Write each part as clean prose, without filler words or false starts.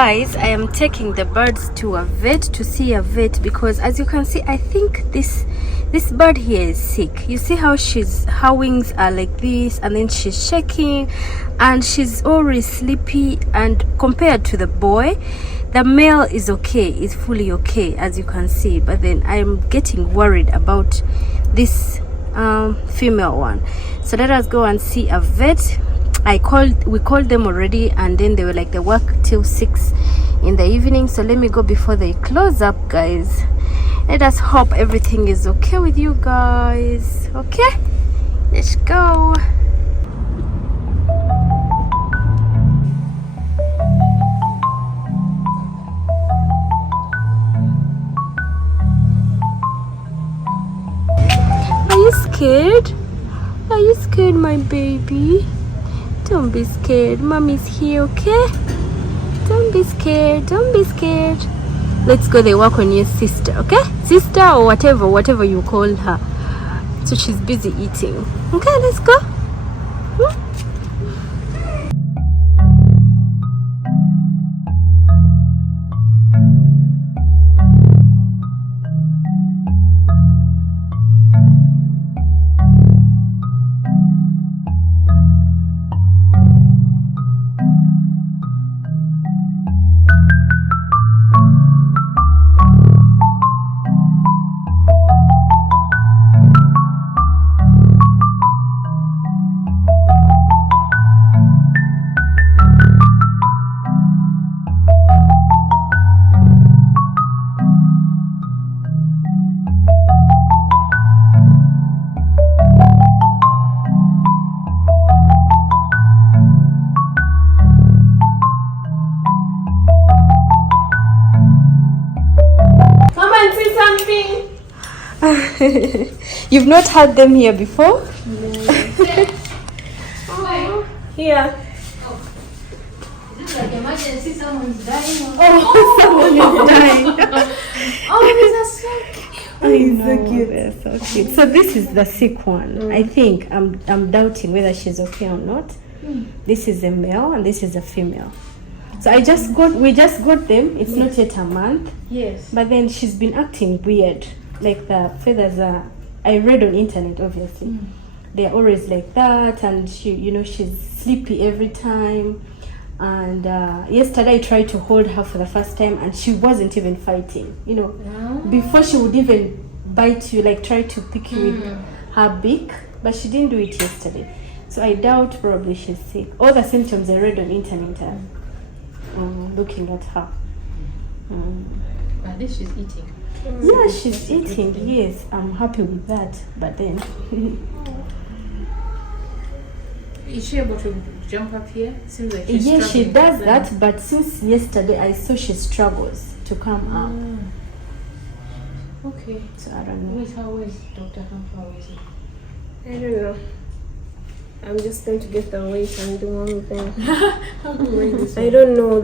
guys, I am taking the birds to a vet, to see a vet, because as you can see, I think this bird here is sick. You see how her wings are like this, and then she's shaking and she's always sleepy. And compared to the boy, the male is okay, is fully okay, as you can see, but then I'm getting worried about this female one. So let us go and see a vet. We called them already, and then they were like, they work till 6 in the evening. So let me go before they close up, guys. Let us hope everything is okay with you guys. Okay, let's go. Are you scared? Are you scared, my baby? Don't be scared. Mommy's here, okay? Don't be scared. Don't be scared. Let's go. They work on your sister, okay? Sister or whatever you call her. So she's busy eating. Okay, let's go. You've not had them here before? No. Oh, here. Oh. Is it like emergency? Someone's dying? Oh, someone is dying. Oh, these are so cute. Oh, so cute. They're so cute. So this is the sick one. I think I'm doubting whether she's okay or not. This is a male and this is a female. So we just got them. It's not yet a month. Yes. But then she's been acting weird. Like the feathers are, I read on internet, obviously. They're always like that, and she's sleepy every time. And yesterday I tried to hold her for the first time, and she wasn't even fighting. Before she would even bite you, like try to pick you with her beak, but she didn't do it yesterday. So I doubt probably she's sick. All the symptoms I read on internet are looking at her. At least she's eating. Yeah, she's eating. Yes, I'm happy with that. But then, is she able to jump up here? Seems like she's yeah, she struggling does with that. But since yesterday, I saw she struggles to come up. Okay. So I don't know. Where is Dr. Hampa? Where is he? I don't know. I'm just trying to get the weight and do one thing. How do you weigh this one? I don't know.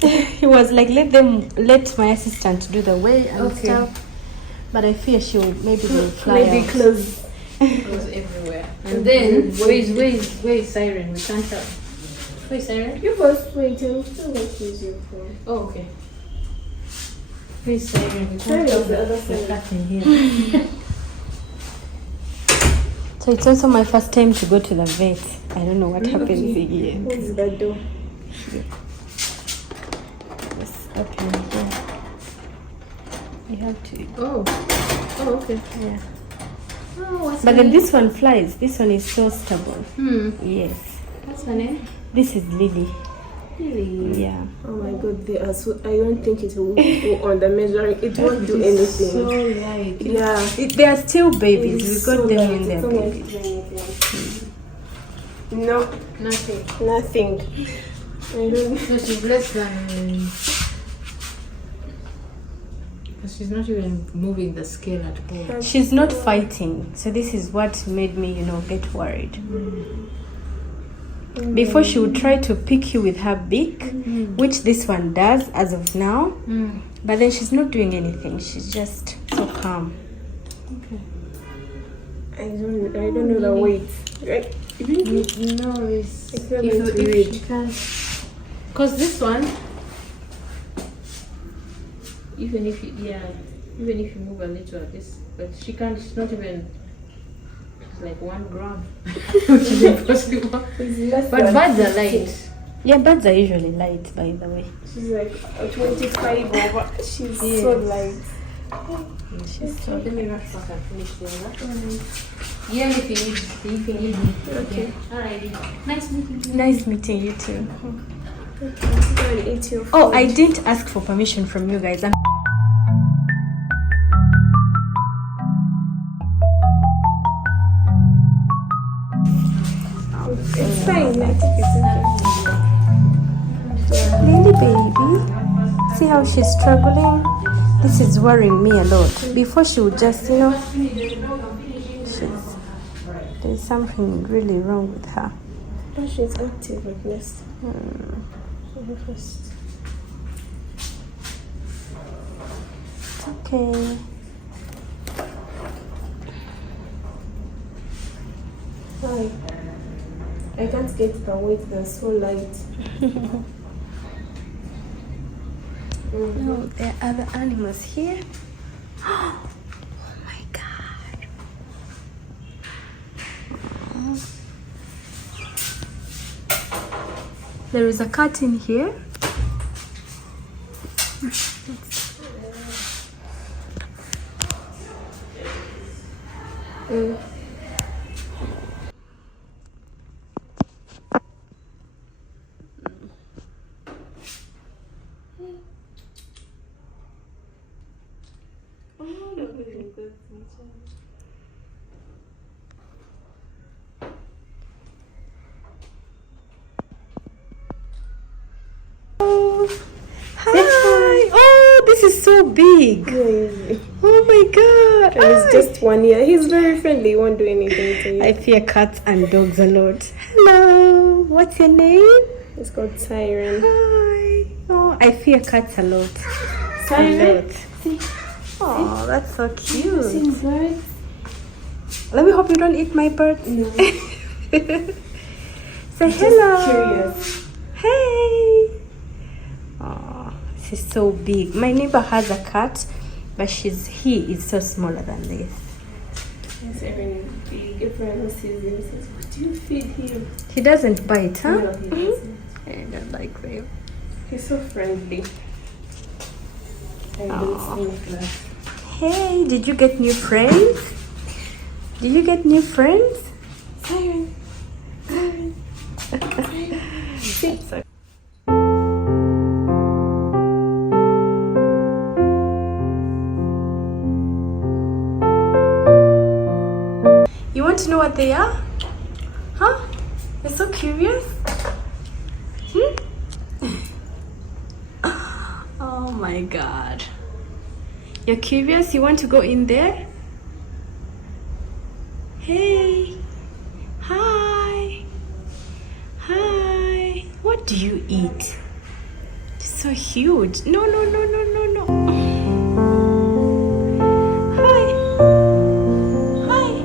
He was like, let my assistant do the way and stuff. But I fear maybe they'll fly out. Close. Goes everywhere. And then where is Siren? We can't tell. Where is Siren? You first wait. I'm still going to use your phone. Oh, okay. Where is Siren? We Siren can't tell is the other the side. cat in here. So it's also my first time to go to the vet. I don't know what happens here. Where's the door? Just open here. You have to. Oh, okay. Yeah. Oh, what's But her then name? this one flies. This one is so stubborn. Yes. What's her name? This is Lily. Lily. Yeah. Oh my god, they are so. I don't think it will go on the measuring. It won't do anything. So light. Yeah. They are still babies. It's We got so them light. in their It won't babies. do anything. No, Nothing. nothing. I don't. So she's less than. She's not even moving the scale at all. She's not fighting. So this is what made me, get worried. Before she would try to pick you with her beak, which this one does as of now. But then she's not doing anything. She's just so calm. Okay. I don't know the weight. Right? No, it's If you read. because this one Even if you move a little at this, but she can't. She's not even. It's like 1 gram, which is impossible. But birds are light. Yeah, birds are usually light, by the way. She's like 25 over. She's so light. She's so. Let me rush back and finish the other. Yeah, if you need me. Okay. Alright. Nice meeting you. Nice meeting you too. Go and eat your food. Oh, I didn't ask for permission from you guys. It's fine. I think it's okay. Lily baby, see how she's struggling? This is worrying me a lot. Before she would just, there's something really wrong with her. Oh, she's active at least. First. It's okay. Hi. I can't get the weight. They're so light. No, there are other animals here. Oh my god. There is a cat in here. Hi. Oh, this is so big. Yeah. Oh my god. And it's just 1 year. He's very friendly. He won't do anything to you. I fear cats and dogs a lot. Hello. What's your name? It's called Siren. Hi. Oh, I fear cats a lot. Siren. Oh, that's so cute. Bird. Let me hope you don't eat my bird. No. Say hello. Curious. Hey. Oh, she's so big. My neighbor has a cat, but he is so smaller than this. Siren is big. Everyone sees him says, "What do you feed him?" He doesn't bite, huh? No, he doesn't. I don't like him. He's so friendly. I don't think that. Hey, did you get new friends? Did you get new friends? Siren. Siren. That's okay. You want to know what they are? Huh? You're so curious? Oh my god. You're curious? You want to go in there? Hey. Hi. Hi. What do you eat? It's so huge. No, no, no, no, no, no. Hi. Hi.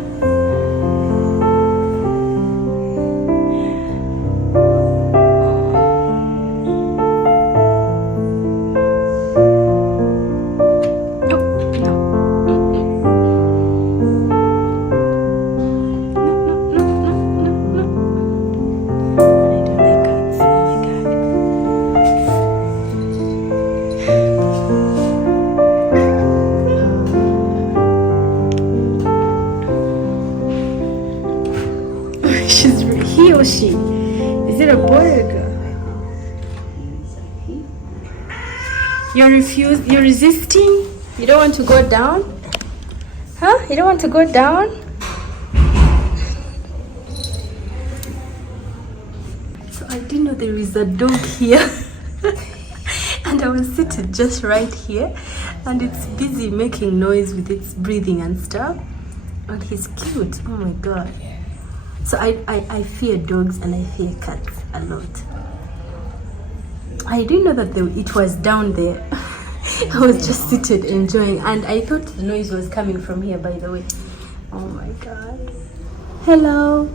He or she? Is it a boy or a girl? You're resisting? You don't want to go down? Huh? You don't want to go down? So I didn't know there is a dog here. And I was seated just right here. And it's busy making noise with its breathing and stuff. And he's cute. Oh my god. So I fear dogs and I fear cats a lot. I didn't know that it was down there. I was just seated enjoying, and I thought the noise was coming from here, by the way. Oh my god. Hello.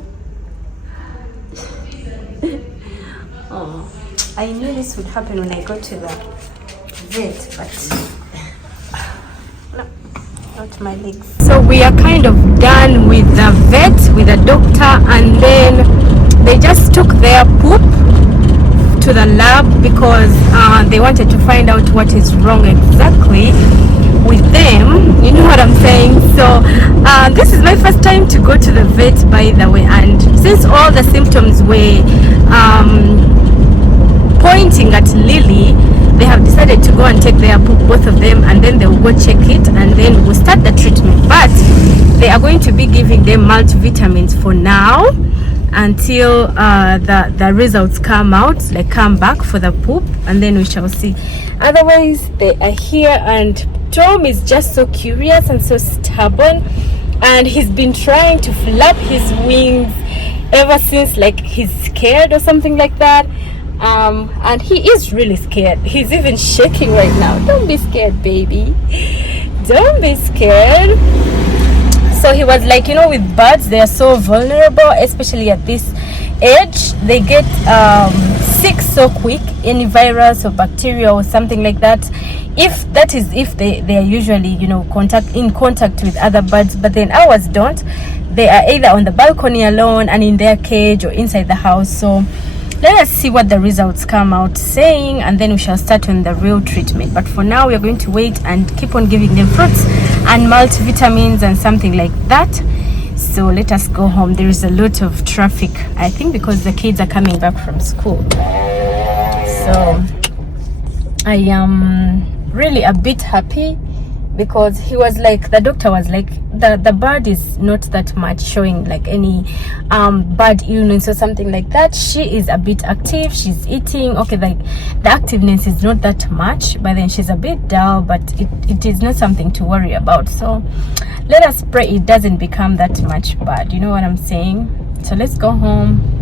Oh, I knew this would happen when I got to the vet, but my legs. So we are kind of done with the vet, with the doctor, and then they just took their poop to the lab because they wanted to find out what is wrong exactly with them, you know what I'm saying. So this is my first time to go to the vet, by the way, and since all the symptoms were pointing at Lily, they have decided to go and take their poop, both of them, and then they will go check it, and then we'll start the treatment. But they are going to be giving them multivitamins for now until the results come out, like come back for the poop, and then we shall see. Otherwise, they are here, and Tom is just so curious and so stubborn, and he's been trying to flap his wings ever since, like he's scared or something like that. And he is really scared. He's even shaking right now. Don't be scared, baby. Don't be scared. So he was like, you know, with birds, they are so vulnerable, especially at this age. They get sick so quick, any virus or bacteria or something like that. If they are usually, you know, in contact with other birds, but then ours don't. They are either on the balcony alone and in their cage or inside the house. So let us see what the results come out saying, and then we shall start on the real treatment. But for now, we are going to wait and keep on giving them fruits and multivitamins and something like that. So let us go home. There is a lot of traffic, I think, because the kids are coming back from school. So I am really a bit happy, because he was like, the doctor was like, the bird is not that much showing like any bad illness or something like that. She is a bit active, she's eating, okay, like the activeness is not that much, but then she's a bit dull, but it is not something to worry about. So let us pray it doesn't become that much bad, you know what I'm saying. So let's go home.